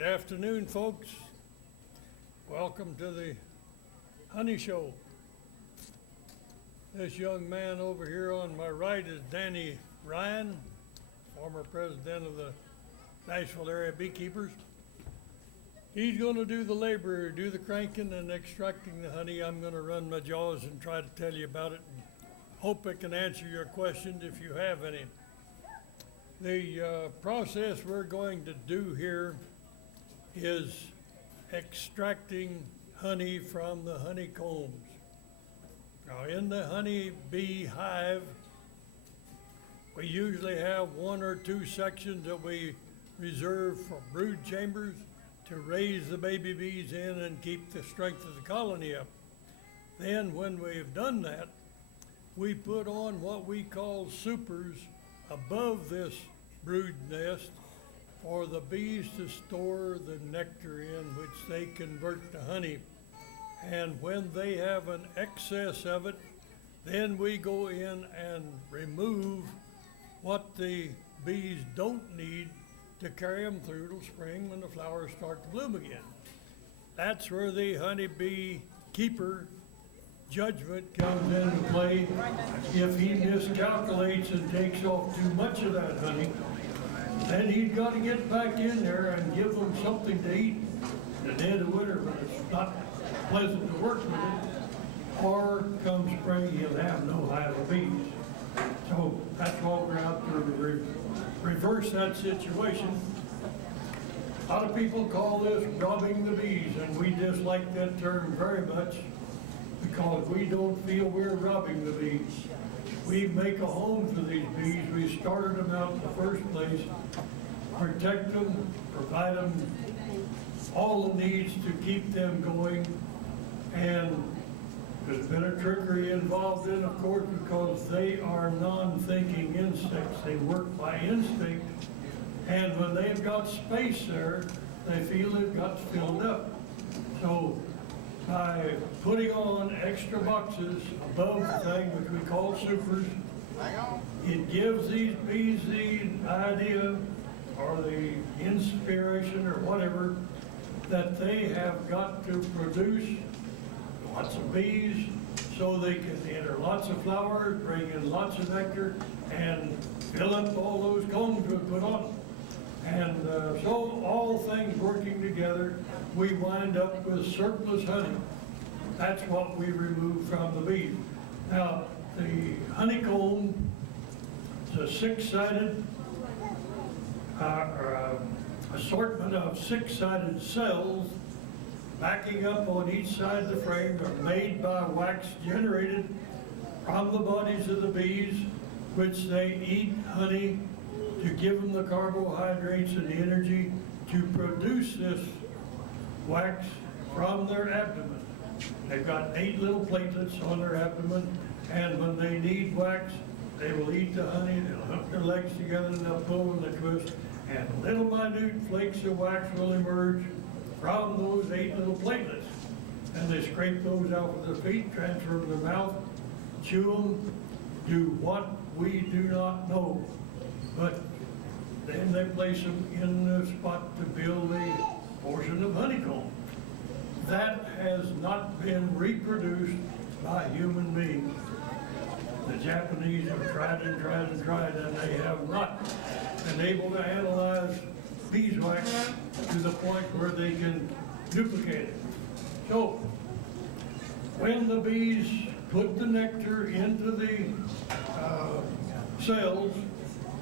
Good afternoon, folks. Welcome to the Honey Show. This young man over here on my right is Danny Ryan, former president of the Nashville Area Beekeepers. He's going to do the labor, do the cranking and extracting the honey. I'm going to run my jaws and try to tell you about it, and hope I can answer your questions if you have any. The process we're going to do here is extracting honey from the honeycombs. Now, in the honey bee hive, we usually have one or two sections that we reserve for brood chambers to raise the baby bees in and keep the strength of the colony up. Then when we've done that, we put on what we call supers above this brood nest for the bees to store the nectar in, which they convert to honey. And when they have an excess of it, then we go in and remove what the bees don't need to carry them through till spring when the flowers start to bloom again. That's where the honeybee keeper judgment comes into play. If he miscalculates and takes off too much of that honey, then he's got to get back in there and give them something to eat in the dead of winter when it's not pleasant to work with it. Or come spring, he'll have no hive of bees. So that's what we're out to reverse that situation. A lot of people call this robbing the bees, and we dislike that term very much because we don't feel we're robbing the bees. We make a home for these bees. We started them out in the first place, protect them, provide them all the needs to keep them going. And there's been a trickery involved in, of course, because they are non-thinking insects. They work by instinct. And when they've got space there, they feel they've got filled up. So by putting on extra boxes above the thing, which we call supers, it gives these bees the idea or the inspiration or whatever that they have got to produce lots of bees so they can enter lots of flowers, bring in lots of nectar, and fill up all those combs we put on them. And so all things working together, we wind up with surplus honey. That's what we remove from the bees. Now, the honeycomb is a six-sided assortment of six-sided cells backing up on each side of the frame. They're made by wax generated from the bodies of the bees, which they eat honey to give them the carbohydrates and the energy to produce this wax from their abdomen. They've got 8 little platelets on their abdomen, and when they need wax, they will eat the honey, they'll hook their legs together, and they'll pull and they'll twist, and little minute flakes of wax will emerge from those 8 little platelets. And they scrape those out with their feet, transfer them to their mouth, chew them, do what we do not know. But then they place them in the spot to build a portion of honeycomb. That has not been reproduced by human beings. The Japanese have tried and tried and tried, and they have not been able to analyze beeswax to the point where they can duplicate it. So, when the bees put the nectar into the cells,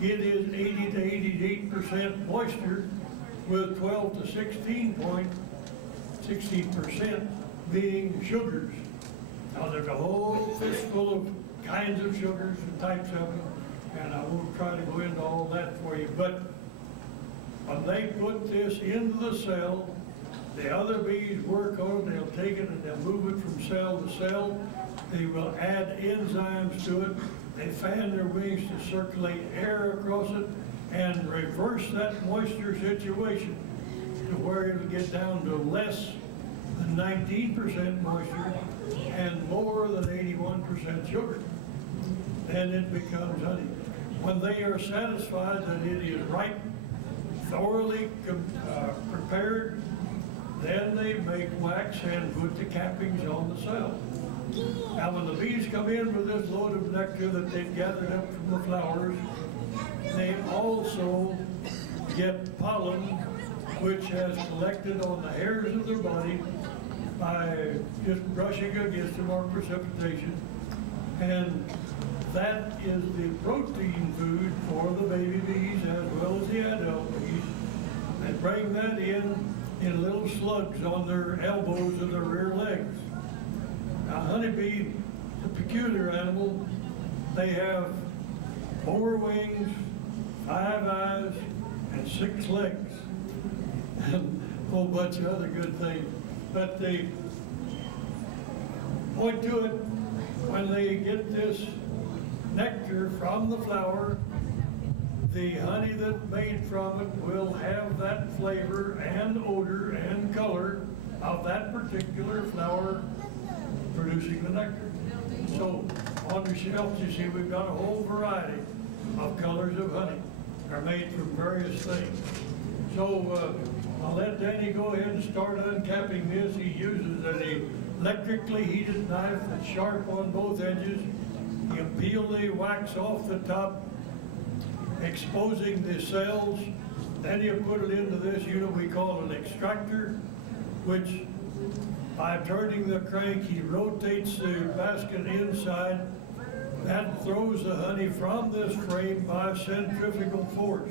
it is 80 to 88% moisture, with 12 to 16% being sugars. Now there's a whole fistful of kinds of sugars and types of them, and I won't try to go into all that for you, but when they put this into the cell, the other bees work on it, they'll take it and they'll move it from cell to cell. They will add enzymes to it. They fan their wings to circulate air across it and reverse that moisture situation to where it'll get down to less than 19% moisture and more than 81% sugar. Then it becomes honey. When they are satisfied that it is ripe thoroughly prepared. Then they make wax and put the cappings on the cell. Now when the bees come in with this load of nectar that they've gathered up from the flowers, they also get pollen, which has collected on the hairs of their body by just brushing against them or precipitation. And that is the protein food for the baby bees as well as the adult bees. They bring that in little slugs on their elbows and their rear legs. Now, honeybee, a peculiar animal. They have 4 wings, 5 eyes, and 6 legs, and a whole bunch of other good things. But they point to it when they get this nectar from the flower. The honey that's made from it will have that flavor and odor and color of that particular flower producing the nectar. So on the shelves, you see, we've got a whole variety of colors of honey. They're made from various things. So I'll let Danny go ahead and start uncapping this. He uses an electrically heated knife that's sharp on both edges. You peel the wax off the top, exposing the cells. Then you put it into this unit we call an extractor, which by turning the crank, he rotates the basket inside. That throws the honey from this frame by centrifugal force.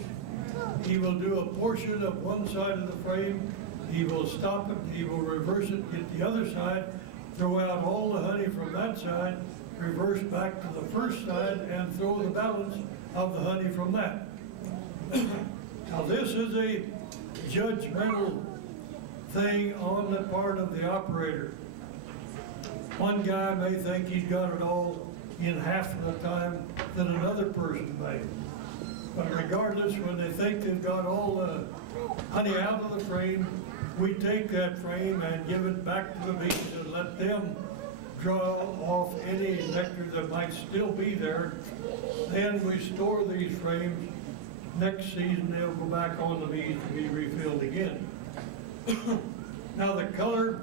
He will do a portion of one side of the frame, he will stop it, he will reverse it, get the other side, throw out all the honey from that side, reverse back to the first side, and throw the balance of the honey from that. Now this is a judgmental thing on the part of the operator. One guy may think he's got it all in half of the time that another person may. But regardless, when they think they've got all the honey out of the frame, we take that frame and give it back to the bees and let them draw off any nectar that might still be there. Then we store these frames. Next season, they'll go back on the bees to be refilled again. Now the color,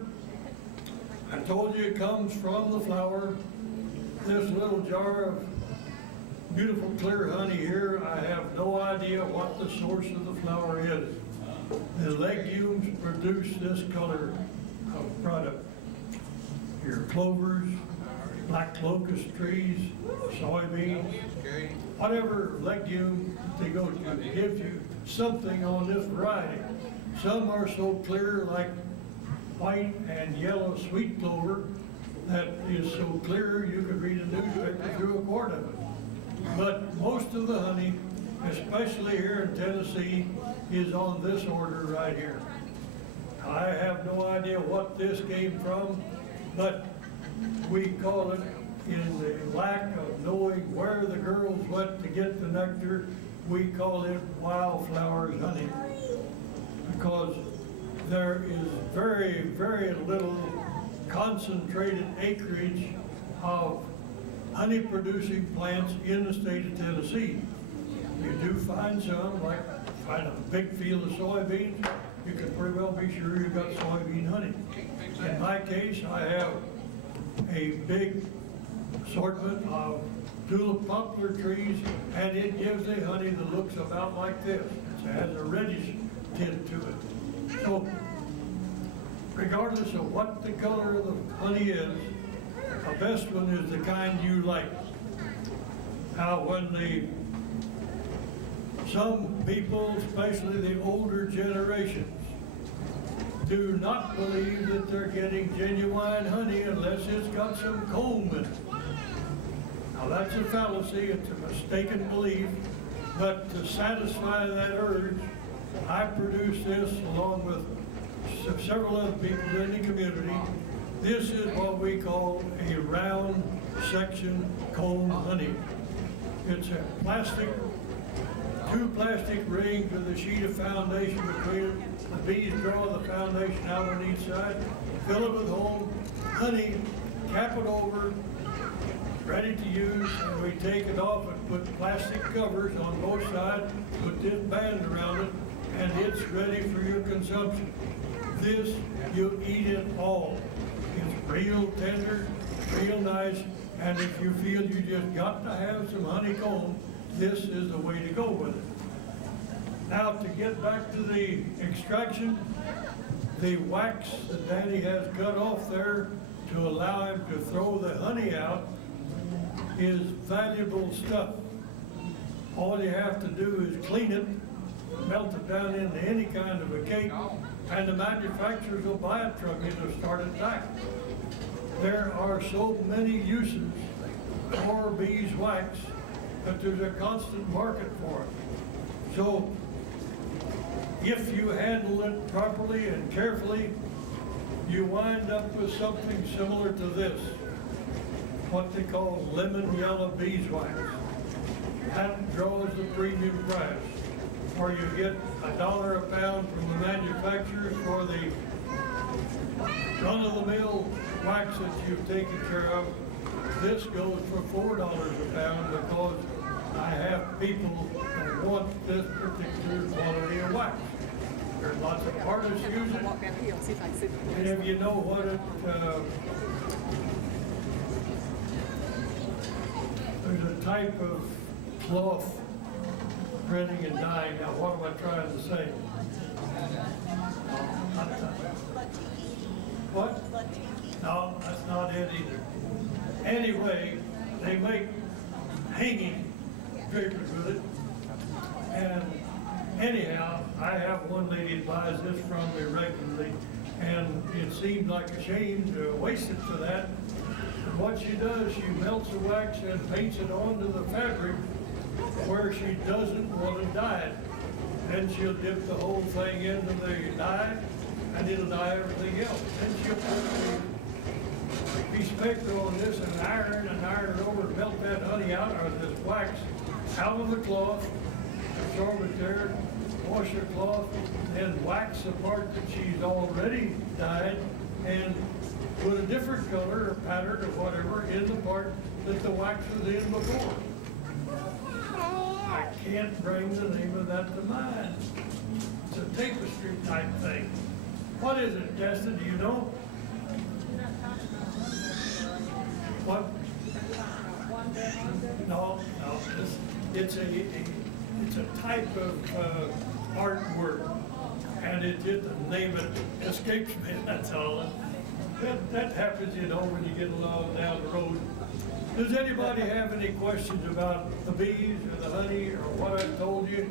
I told you, it comes from the flower. This little jar of beautiful clear honey here, I have no idea what the source of the flower is. The legumes produce this color of product. Your clovers, black locust trees, soybeans, whatever legume they go to, gives you something on this variety. Some are so clear, like white and yellow sweet clover, that is so clear you could read a newspaper through a quart of it. But most of the honey, especially here in Tennessee, is on this order right here. I have no idea what this came from, but we call it, in the lack of knowing where the girls went to get the nectar, we call it wildflowers honey. Because there is very, very little concentrated acreage of honey-producing plants in the state of Tennessee. You do find some, like find a big field of soybeans, you can pretty well be sure you've got soybean honey. In my case, I have a big assortment of tulip poplar trees, and it gives a honey that looks about like this. It has a reddish tint to it. So, regardless of what the color of the honey is, the best one is the kind you like. Now, when some people, especially the older generations, do not believe that they're getting genuine honey unless it's got some comb in it. Now that's a fallacy, it's a mistaken belief, but to satisfy that urge, I produce this along with several other people in the community. This is what we call a round section comb honey. It's a plastic, 2 plastic rings with a sheet of foundation between it. The bees draw the foundation out on each side, fill it with honey, cap it over, ready to use, and we take it off and put plastic covers on both sides, put this band around it, and it's ready for your consumption. This, you eat it all. It's real tender, real nice, and if you feel you just got to have some honeycomb, this is the way to go with it. Now, to get back to the extraction, the wax that Danny has cut off there to allow him to throw the honey out is valuable stuff. All you have to do is clean it, melt it down into any kind of a cake, and the manufacturers will buy it from you to start it back. There are so many uses for beeswax that there's a constant market for it. So if you handle it properly and carefully, you wind up with something similar to this, what they call lemon yellow beeswax. That draws the premium price. Or you get $1 a pound from the manufacturers for the run-of-the-mill wax that you've taken care of. This goes for $4 a pound because I have people that want this particular quality of wax. There's lots of artists use it. And if you know what it, there's a type of cloth printing and dyeing. Now, what am I trying to say? What? No, that's not it either. Anyway, they make hanging drapers with it. And anyhow, I have one lady that buys this from me regularly, and it seemed like a shame to waste it for that. And what she does, she melts the wax and paints it onto the fabric where she doesn't want to dye it. Then she'll dip the whole thing into the dye, and it'll dye everything else. Then she'll put a piece of paper on this and iron it over and melt that honey out, or this wax, out of the cloth, absorb it there, wash the cloth, then wax the part that she's already dyed, and put a different color or pattern or whatever in the part that the wax was in before. I can't bring the name of that to mind. It's a tapestry type thing. What is it, Justin? Do you know? What? No. It's a type of artwork, and the name it escapes me. That's all. That happens, when you get along down the road. Does anybody have any questions about the bees or the honey or what I've told you?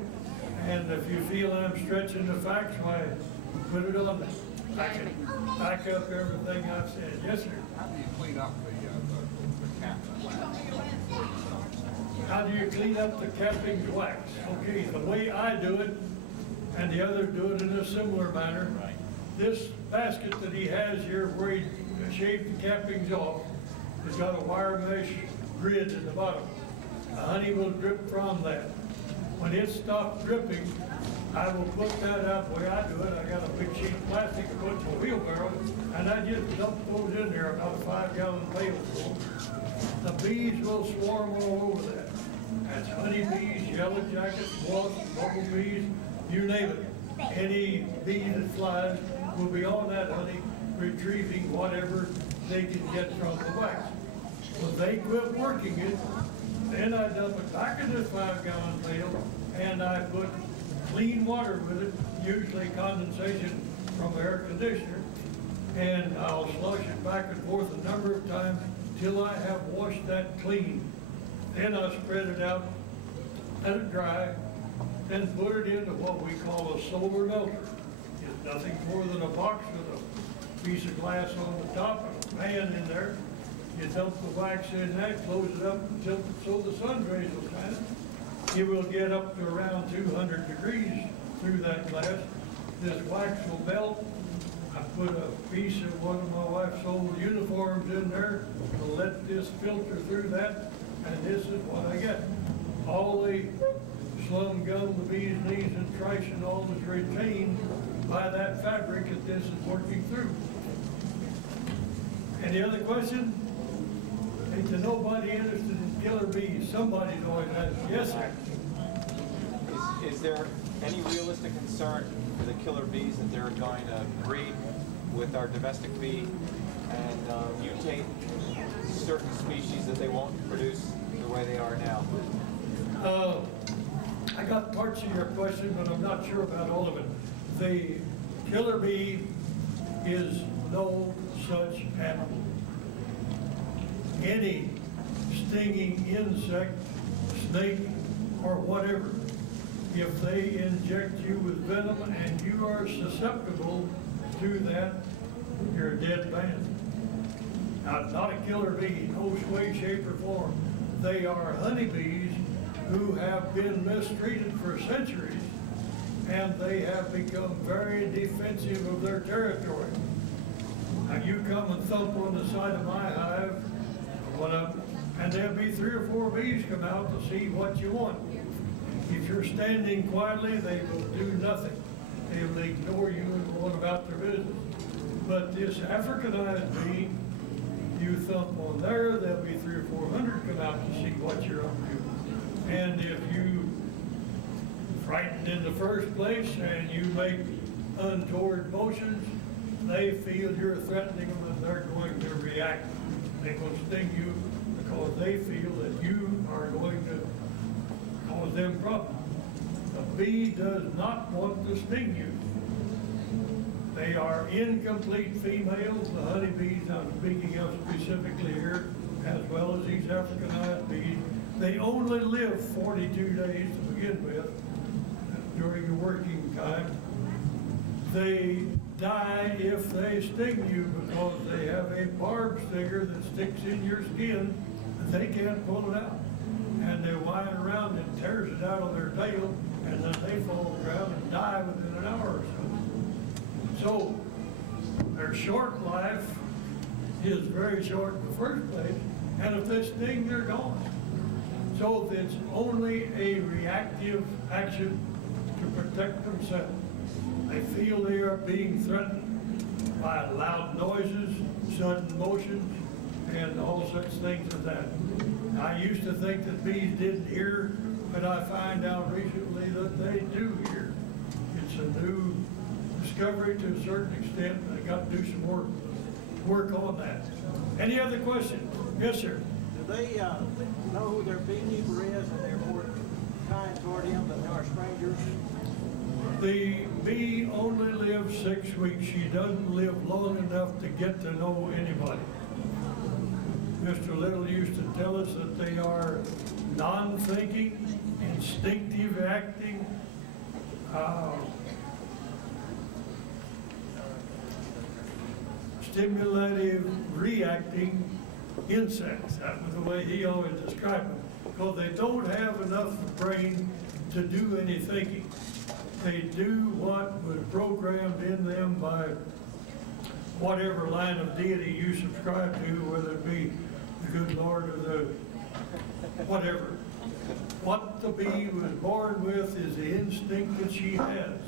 And if you feel I'm stretching the facts, why, put it on me. I can back up everything I've said. Yes, sir. How do you clean up the capping wax? How do you clean up the cappings wax? Okay, the way I do it, and the others do it in a similar manner. Right. This basket that he has here where he shaved the cappings off, it's got a wire mesh grid in the bottom. The honey will drip from that. When it stops dripping, I will put that out the way I do it. I got a big sheet of plastic to put in a wheelbarrow, and I just dump those in there, about a 5-gallon pail full. The bees will swarm all over that. That's honey bees, yellow jackets, wasps, bumblebees, you name it. Any bee that flies will be on that honey, retrieving whatever they can get from the wax. When they quit working it, then I dump it back in this 5-gallon pail, and I put clean water with it, usually condensation from the air conditioner, and I'll slush it back and forth a number of times till I have washed that clean. Then I spread it out, let it dry, then put it into what we call a solar melter. It's nothing more than a box with a piece of glass on the top and a pan in there. You dump the wax in that, close it up, and tilt it so the sun rays will shine it. It will get up to around 200 degrees through that glass. This wax will melt. I put a piece of one of my wife's old uniforms in there to let this filter through that, and this is what I get. All the slum gum, the bee's knees, and triche and all is retained by that fabric that this is working through. Any other question? Ain't there nobody interested in killer bees? Somebody's always asked. Yes, sir. Is there any realistic concern for the killer bees that they're going to breed with our domestic bee and mutate certain species that they won't produce the way they are now? I got parts of your question, but I'm not sure about all of it. The killer bee is no such animal. Any stinging insect, snake, or whatever, if they inject you with venom and you are susceptible to that, you're a dead man. Now, it's not a killer bee, no way, shape, or form. They are honeybees who have been mistreated for centuries, and they have become very defensive of their territory. Now, you come and thump on the side of my hive, and there'll be 3 or 4 bees come out to see what you want. If you're standing quietly, they will do nothing. They will ignore you and go on about their business. But this Africanized bee, you thump on there, there'll be 300 or 400 come out to see what you're up to. And if you frighten in the first place and you make untoward motions, they feel you're threatening them and they're going to react. They will sting you because they feel that you are going to cause them problems. A bee does not want to sting you. They are incomplete females. The honeybees I'm speaking of specifically here, as well as these Africanized bees, they only live 42 days to begin with during the working time. They die if they sting you because they have a barb stinger that sticks in your skin and they can't pull it out. And they whine around and tears it out of their tail, and then they fall on the ground and die within an hour or so. So their short life is very short in the first place, and if they sting, they're gone. So it's only a reactive action to protect themselves. They feel they are being threatened by loud noises, sudden motions, and all such things as that. I used to think that bees didn't hear, but I find out recently that they do hear. It's a new discovery to a certain extent, and I got to do some work on that. Any other questions? Yes, sir. Do they know who their beekeeper is and they're more kind toward him than they are strangers? The bee only lives 6 weeks. She doesn't live long enough to get to know anybody. Mr. Little used to tell us that they are non-thinking, instinctive acting, stimulative reacting insects. That was the way he always described them. Because they don't have enough brain to do any thinking. They do what was programmed in them by whatever line of deity you subscribe to, whether it be the good Lord or the whatever. What the bee was born with is the instinct that she has.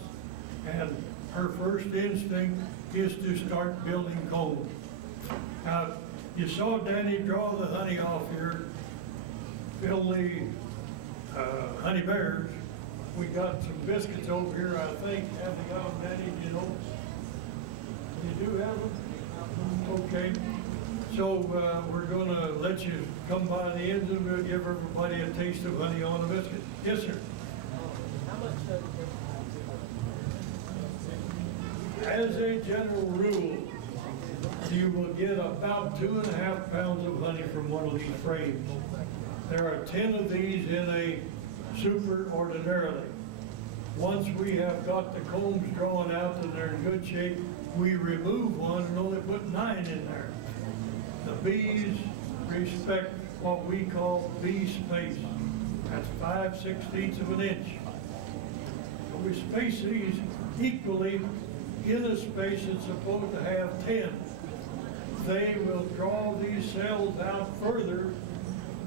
And her first instinct is to start building combs. Now, you saw Danny draw the honey off here, fill the honey bears. We got some biscuits over here, I think. Have they got them, Danny, you know? You do have them? Okay. So we're gonna let you come by the ends and we'll give everybody a taste of honey on a biscuit. Yes, sir. As a general rule, you will get about 2.5 pounds of honey from one of these frames. There are 10 of these in a super ordinarily. Once we have got the combs drawn out and they're in good shape, we remove one and only put 9 in there. The bees respect what we call bee space. That's 5/16 of an inch. So we space these equally in a space that's supposed to have 10. They will draw these cells out further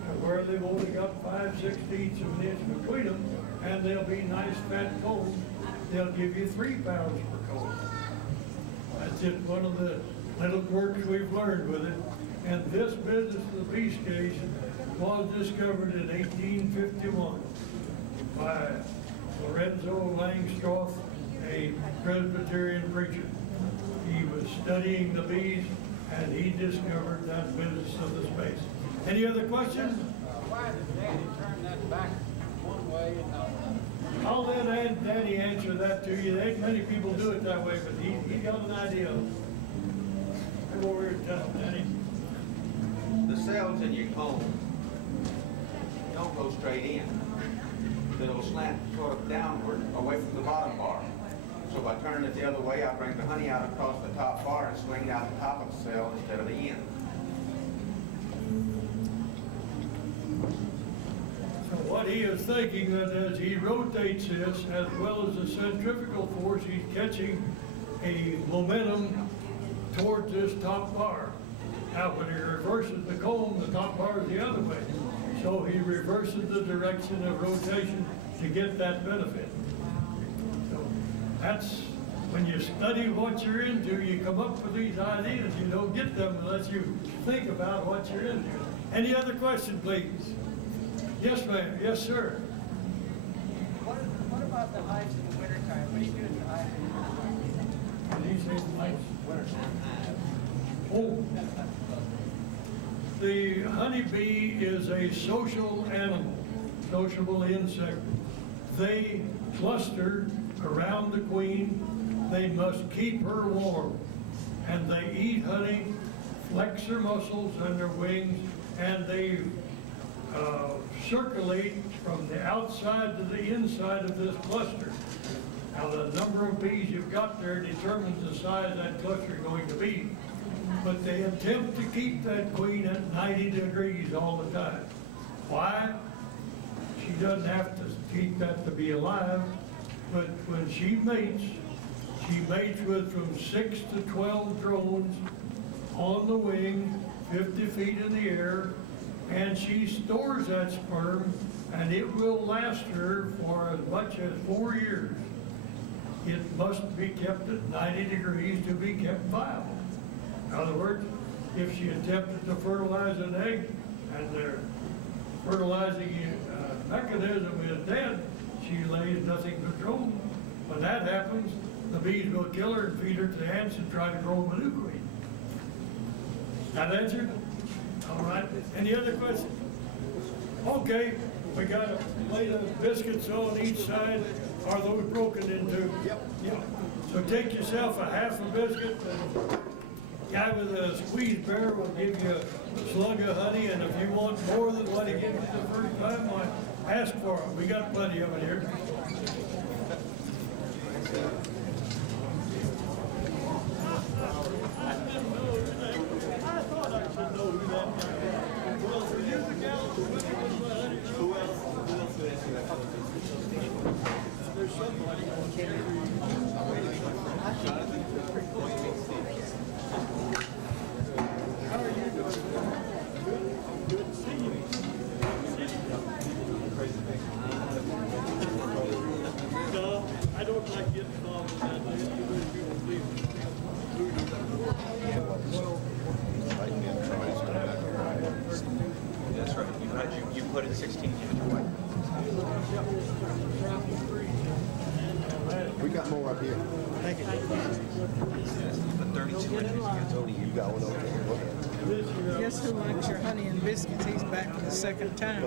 to where they've only got 5/16 of an inch between them, and they'll be nice fat combs. They'll give you 3 pounds per comb. That's just one of the little quirks we've learned with it. And this business of the bee cage was discovered in 1851 by Lorenzo Langstroth, a Presbyterian preacher. He was studying the bees and he discovered that business of the space. Any other questions? Why did Daddy turn that back one way and not? I'll let Daddy answer that to you. There ain't many people do it that way, but he got an idea. Come over here and tell him, Daddy. The cells in your comb don't go straight in. They'll slant sort of downward away from the bottom bar. So by turning it the other way, I bring the honey out across the top bar and swing it out the top of the cell instead of the end. So what he is thinking that as he rotates this, as well as the centrifugal force, he's catching a momentum towards this top bar. Now, when he reverses the comb, the top bar is the other way. So he reverses the direction of rotation to get that benefit. So that's, when you study what you're into, you come up with these ideas. You don't get them unless you think about what you're into. Any other question, please? Yes, ma'am. Yes, sir. What about the hives in the wintertime? What do you do with the hives in the wintertime? These things like oh, the honeybee is a social animal, sociable insect. They cluster around the queen. They must keep her warm. And they eat honey, flex their muscles and their wings, and they circulate from the outside to the inside of this cluster. Now, the number of bees you've got there determines the size that cluster is going to be. But they attempt to keep that queen at 90 degrees all the time. Why? She doesn't have to keep that to be alive, but when she mates with from 6 to 12 drones on the wing, 50 feet in the air, and she stores that sperm, and it will last her for as much as 4 years. It must be kept at 90 degrees to be kept viable. In other words, if she attempted to fertilize an egg and their fertilizing mechanism is dead, she lays nothing but drones. When that happens, the bees will kill her and feed her to ants and try to grow a new queen. That answered? All right. Any other questions? Okay, we got a plate of biscuits on each side. Are those broken into? Yep. So take yourself a half a biscuit. And guy with a squeeze bear will give you a slug of honey, and if you want more than what he gave you the first time, ask for it. We got plenty of it here. I thought I should know who that guy was. Well, for you, the gal who was my honey. Who else would answer that? There's somebody on How are you doing? Good to see you. No, I don't like getting involved in that. That's right. You put it 16 inches away. We got more up here. Thank you. But 32 inches gets over. You got one over there. Go ahead. Guess who likes your honey and biscuits? He's back for the second time.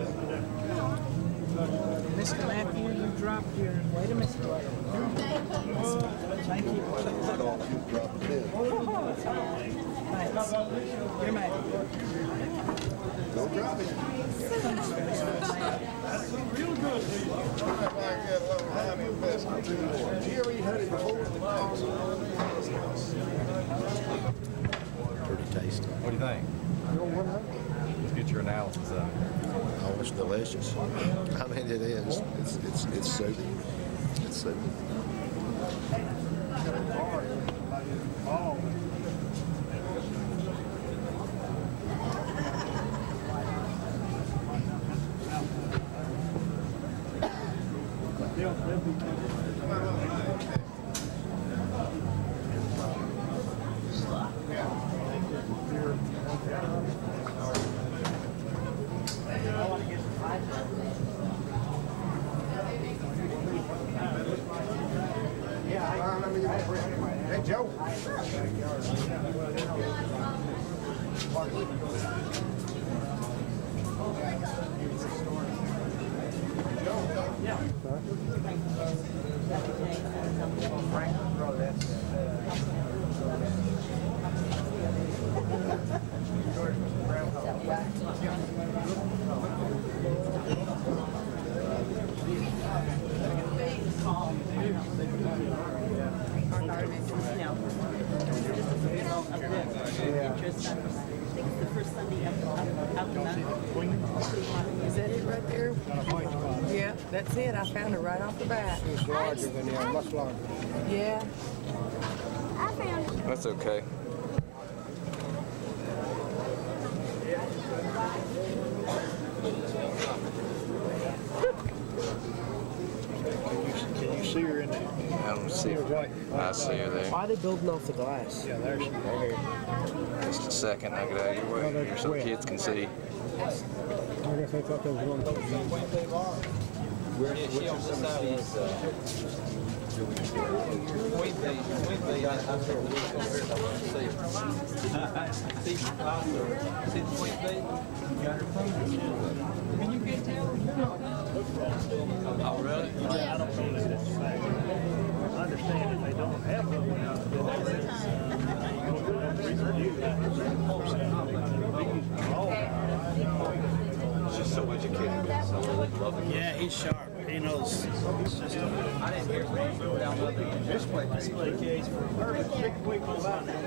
Mr. Matthew, you dropped your. Wait a minute. Thank you. I thought you dropped it in. Thanks. You're mad. Don't drop it. That's real good. You ever eat honey before? Pretty tasty. What do you think? Let's get your analysis of it. Oh, it's delicious. I mean, it is. It's soothing. It's soothing. Joe. Is that it right there? Yeah, that's it. I found it right off the bat. It's larger than the other, much larger. Yeah. That's okay. Can you see her in there? I don't see her. White. I see her there. Why are they building off the glass? Yeah, there she is. Right here. Just a second, I get out of your way here so kids can see. I guess they thought there was one. Yeah, she on this side is, Queen bee, I saw the look over here, I want to see her. See the cloud, see the queen bee? Got her phone. Can you get tell? Oh, really? I don't know that it's I understand that they don't have them. She's so educated, so I love it. Yeah, he's sharp. He knows. I didn't hear when you go down the other end. Display case for 6 weeks on that.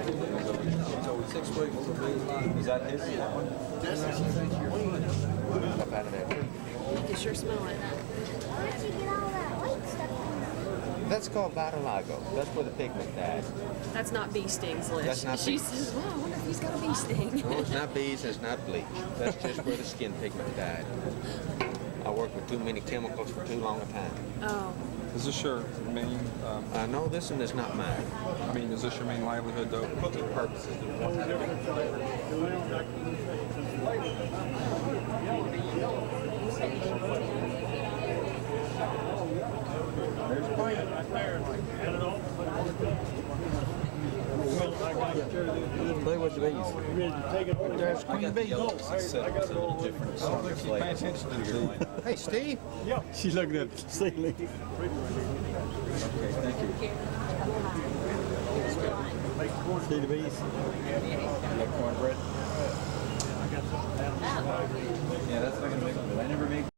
So 6 weeks to be alive. Is that his? That one? Up out of there. You can sure smell it. Where did you get all that white stuff from? That's called vitiligo. That's where the pigment died. That's not bee stings, Liz. That's not She bees. says, well, I wonder if he's got a bee sting. No, it's not bees, it's not bleach. That's just where the skin pigment died. I worked with too many chemicals for too long a time. Oh, Is this your main, No, this one is not mine. is this your main livelihood though? Cooking purposes. Play with the bees. There's queen bee. It's a little different. I don't think you pay attention to your line. Hey, Steve. Yeah. She's looking at the ceiling. Okay, thank you. See the bees? Cornbread? Yeah, that's not gonna make. I never make.